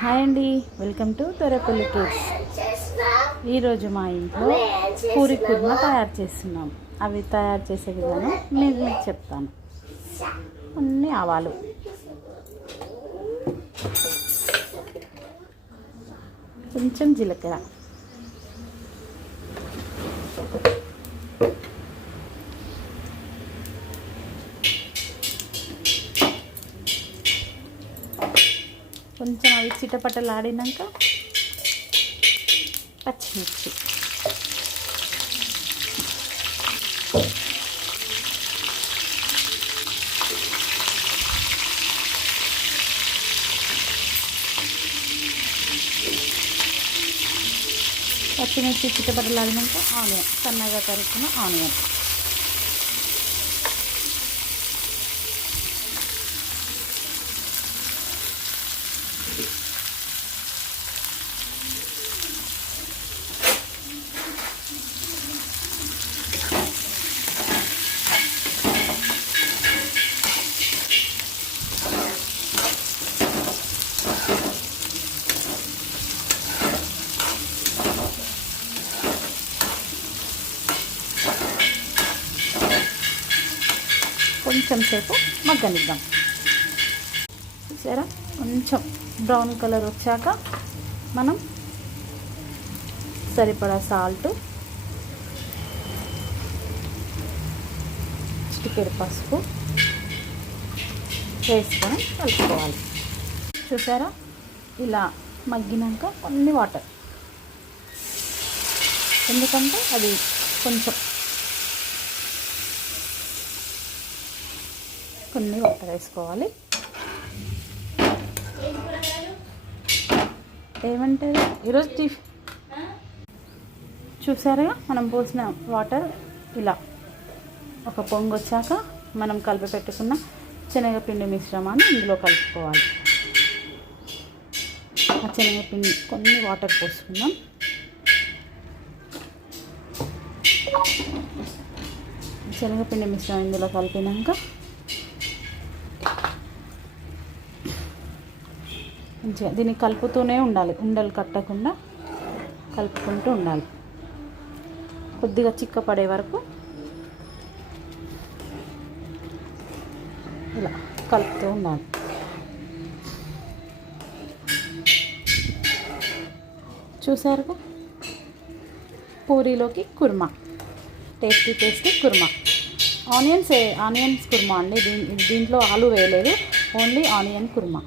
Hi అండి, welcome to తొరపల్లి cakes. ఈరోజు మా ఇంట్లో పూరి కుర్మా తయారు చేస్తున్నాం. అవి తయారు చేసే విధానం మీకు చెప్తాను. కొన్ని ఆవాలు, కొంచెం జీలకర్ర, కొంచెం అవి చిటపటలాడినాక పచ్చిమిర్చి, చిటపటలాడినాక ఆనియన్, సన్నగా తరిగిన ఆనియన్, కొంచెం సేపు మగ్గనిద్దాం. చూసారా, కొంచెం బ్రౌన్ కలర్ వచ్చాక మనం సరిపడా సాల్ట్, చిటికెడు పసుపు వేసుకొని కలుపుకోవాలి. చూసారా, ఇలా మగ్గినాక కొన్ని వాటర్, ఎందుకంటే అది కొన్ని వాటర్ వేసుకోవాలి. ఏమంటారు ఈరోజు చూసారుగా, మనం పోసిన వాటర్ ఇలా ఒక పొంగు వచ్చాక మనం కలిపి పెట్టుకున్న శనగపిండి మిశ్రమాన్ని ఇందులో కలుపుకోవాలి. ఆ శనగపిండి కొన్ని వాటర్ పోసుకుందాం. శనగపిండి మిశ్రమం ఇందులో కలిపినాక మంచిగా దీన్ని కలుపుతూనే ఉండాలి, ఉండలు కట్టకుండా కలుపుకుంటూ ఉండాలి. కొద్దిగా చిక్కపడే వరకు ఇలా కలుపుతూ ఉండాలి. చూసారుగా, పూరీలోకి కుర్మా, టేస్టీ కుర్మా, ఆనియన్స్ కుర్మా అండి. దీంట్లో ఆలు వేయలేదు, ఓన్లీ ఆనియన్ కుర్మా.